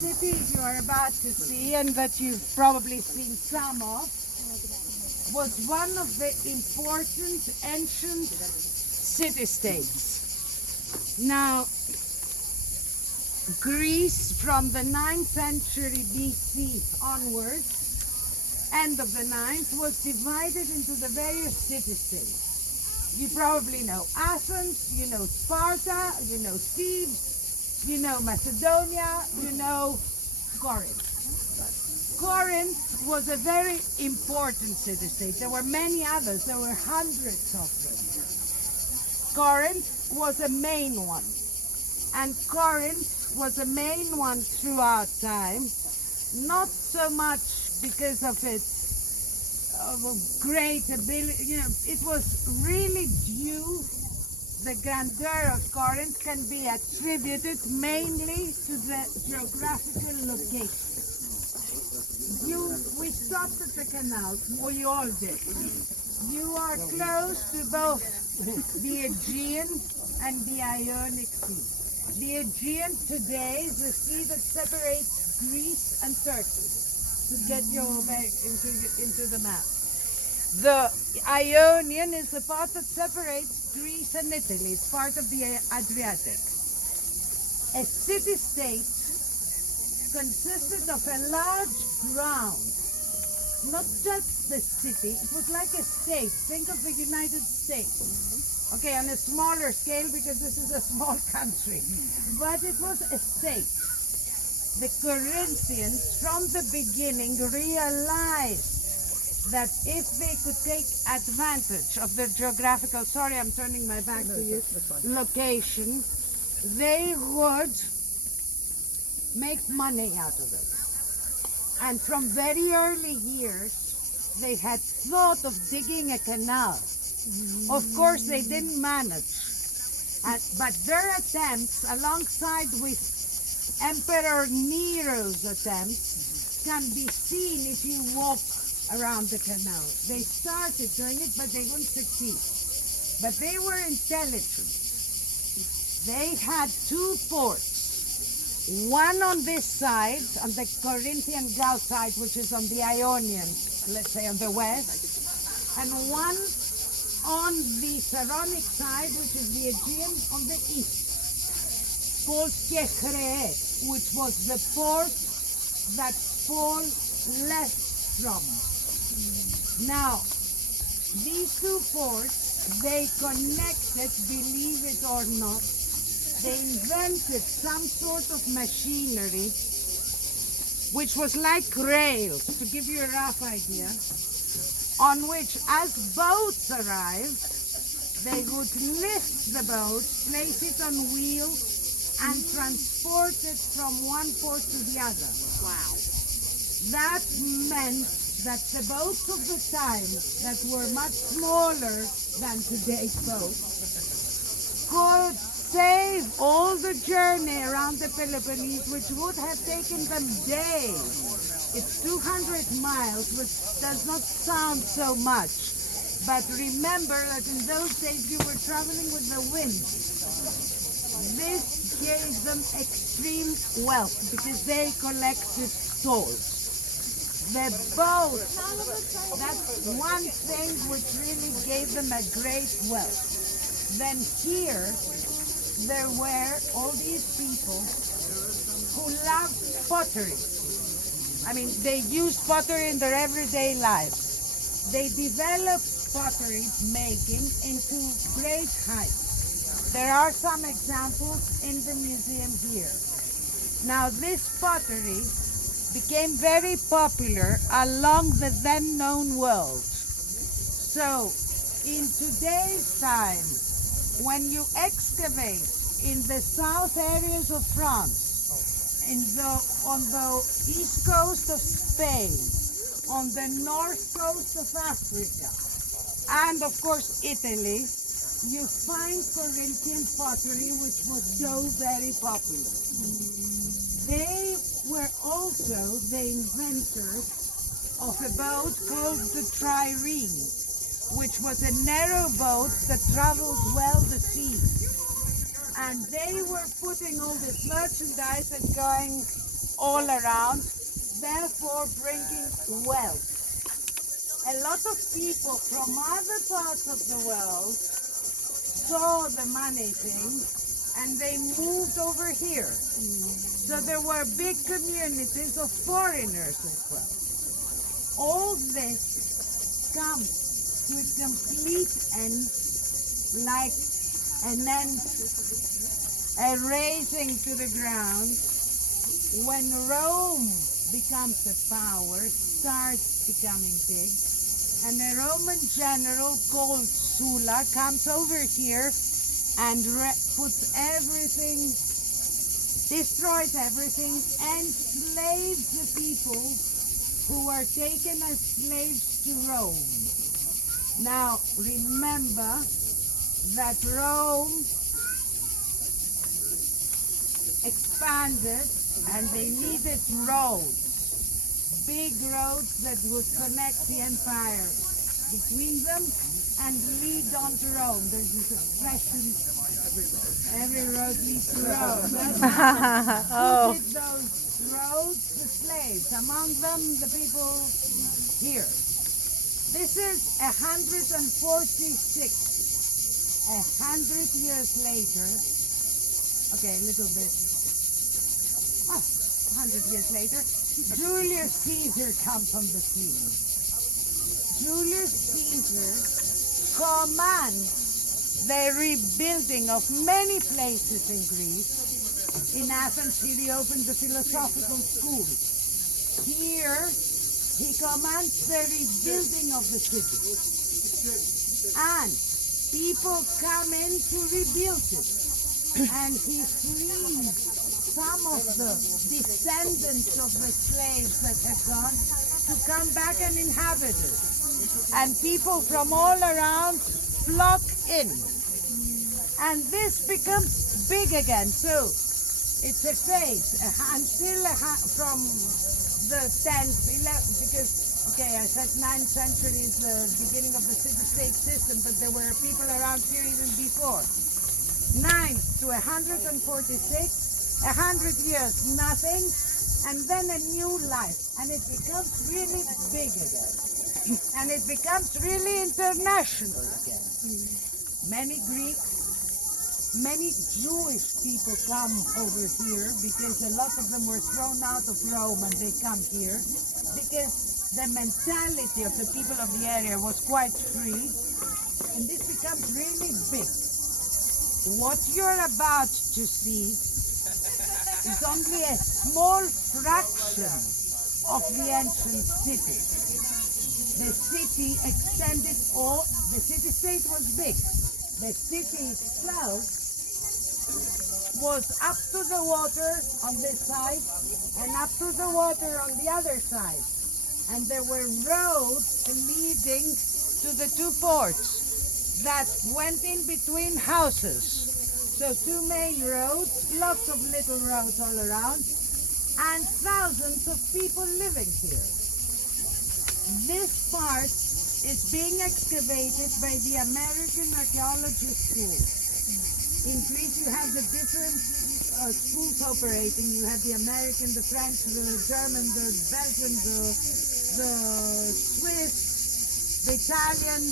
City you are about to see, and that you've probably seen some of, was one of the important ancient city-states. Now, Greece from the 9th century BC onwards, end of the 9th, was divided into the various city-states. You probably know Athens, you know Sparta, you know Thebes, you know Macedonia, you know Corinth. Corinth was a very important city-state. There were many others, there were hundreds of them. Corinth was a main one, and Corinth was a main one throughout time, not so much because of its great ability, it was really due. The grandeur of Corinth can be attributed mainly to the geographical location. We stopped at the canals, we all did. You are close to both the Aegean and the Ionic Sea. The Aegean today is the sea that separates Greece and Turkey, to get your back into the map. The Ionian is the part that separates Greece and Italy. It's part of the Adriatic. A city-state consisted of a large ground, not just the city. It was like a state. Think of the United States. Okay, on a smaller scale because this is a small country. But it was a state. The Corinthians, from the beginning, realized that if they could take advantage of the geographical, sorry I'm turning my back to you, location, they would make money out of it. And from very early years, they had thought of digging a canal. Of course, they didn't manage. But their attempts, alongside with Emperor Nero's attempts, can be seen if you walk around the canal. They started doing it, but they wouldn't succeed. But they were intelligent. They had two ports. One on this side, on the Corinthian Gulf side, which is on the Ionian, let's say on the west, and one on the Saronic side, which is the Aegean, on the east, called Kechree, which was the port that Paul left from. Now, these two ports, they connected, believe it or not, they invented some sort of machinery which was like rails, to give you a rough idea, on which as boats arrived, they would lift the boat, place it on wheels, and transport it from one port to the other. Wow. That meant that the boats of the time, that were much smaller than today's boats, could save all the journey around the Peloponnese, which would have taken them days. It's 200 miles, which does not sound so much. But remember that in those days you were traveling with the wind. This gave them extreme wealth because they collected tolls. The boat, that's one thing which really gave them a great wealth. Then here, there were all these people who loved pottery. I mean, they used pottery in their everyday lives. They developed pottery making into great heights. There are some examples in the museum here. Now, this pottery became very popular along the then known world. So, in today's time, when you excavate in the south areas of France, on the east coast of Spain, on the north coast of Africa, and of course Italy, you find Corinthian pottery, which was so very popular. They were also the inventors of a boat called the trireme, which was a narrow boat that traveled well the sea. And they were putting all this merchandise and going all around, therefore bringing wealth. A lot of people from other parts of the world saw the money thing and they moved over here. So there were big communities of foreigners as well. All this comes to a complete end, like an end, a razing to the ground, when Rome becomes a power, starts becoming big, and a Roman general called Sulla comes over here and puts everything, destroys everything, enslaves the people who are taken as slaves to Rome. Now, remember that Rome expanded and they needed roads, big roads that would connect the empire between them and lead on to Rome. There's this expression, every road leads to Rome. Who did those roads? The slaves, among them the people here. This is 146, 100 years later, okay, a little bit, 100 years later, Julius Caesar comes on the scene. Julius Caesar commands the rebuilding of many places in Greece. In Athens, he opened the philosophical school. Here, he commands the rebuilding of the city. And people come in to rebuild it. And he frees some of the descendants of the slaves that had gone to come back and inhabit it. And people from all around flock in. And this becomes big again. So it's a phase until from the 10th, 11th, because, okay, I said 9th century is the beginning of the city-state system, but there were people around here even before. 9th to 146, 100 years, nothing, and then a new life. And it becomes really big again. And it becomes really international again. Many Greeks, many Jewish people come over here because a lot of them were thrown out of Rome and they come here because the mentality of the people of the area was quite free, and this becomes really big. What you're about to see is only a small fraction of the ancient city. The city extended all, the city-state was big. The city itself was up to the water on this side and up to the water on the other side. And there were roads leading to the two ports that went in between houses. So two main roads, lots of little roads all around, and thousands of people living here. This part is being excavated by the American Archaeology School. In Greece you have the different schools operating. You have the American, the French, the German, the Belgian, the Swiss, the Italian,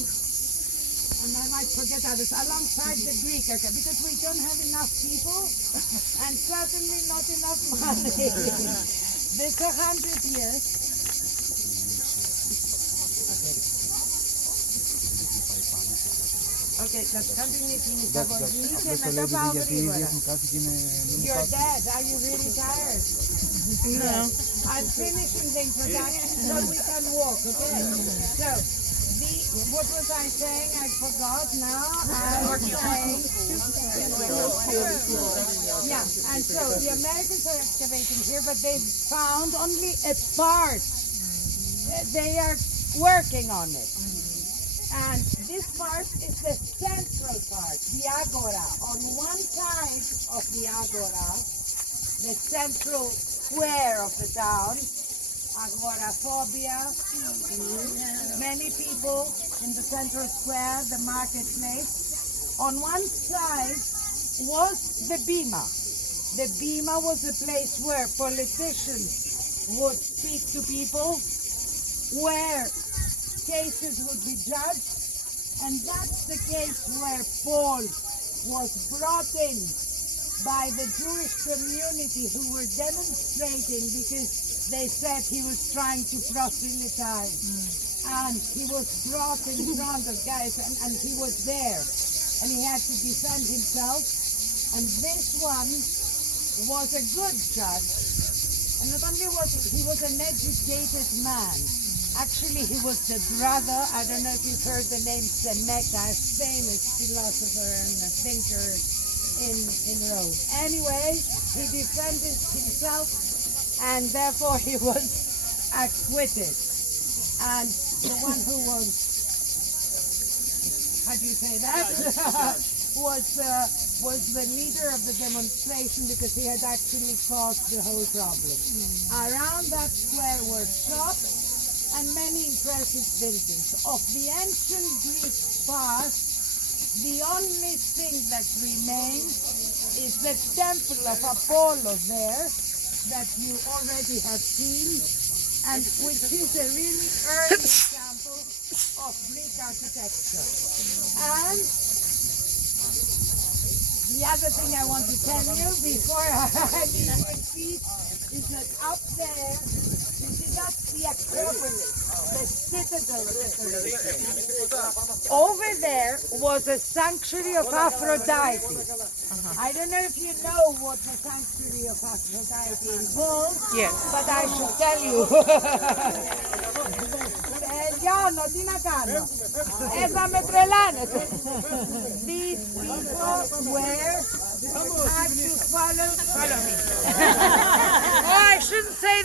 and I might forget others, alongside the Greek, because we don't have enough people and certainly not enough money. This 100 years. Okay, let's continue to Your dad, are you really tired? No. I'm finishing the introduction so we can walk, okay? So, what was I saying? I forgot now. I was saying, yeah, and so the Americans are excavating here, but they found only a part. They are working on it. And this part is the central part, the agora. On one side of the agora, the central square of the town, agoraphobia, many people in the central square, the marketplace. On one side was the bima. The bima was a place where politicians would speak to people, where cases would be judged, and that's the case where Paul was brought in by the Jewish community who were demonstrating because they said he was trying to proselytize. And he was brought in front of guys, and he was there, and he had to defend himself. And this one was a good judge, and not only he was an educated man. Actually, he was the brother, I don't know if you've heard the name Seneca, a famous philosopher and a thinker in Rome. Anyway, he defended himself, and therefore he was acquitted. And the one who was, how do you say that, was the leader of the demonstration because he had actually caused the whole problem. Around that square were shops and many impressive buildings. Of the ancient Greek past, the only thing that remains is the temple of Apollo there that you already have seen, and which is a really early example of Greek architecture. And the other thing I want to tell you before I leave my feet is that up there, you see that's the Acropolis, the citadel of Corinth. Over there was a sanctuary of Aphrodite. I don't know if you know what the sanctuary of Aphrodite involves, Yes. but I should tell you. Γιάννο, τι να κάνω. Θα με τρελάνετε. These people were, had to follow me. Oh, I shouldn't say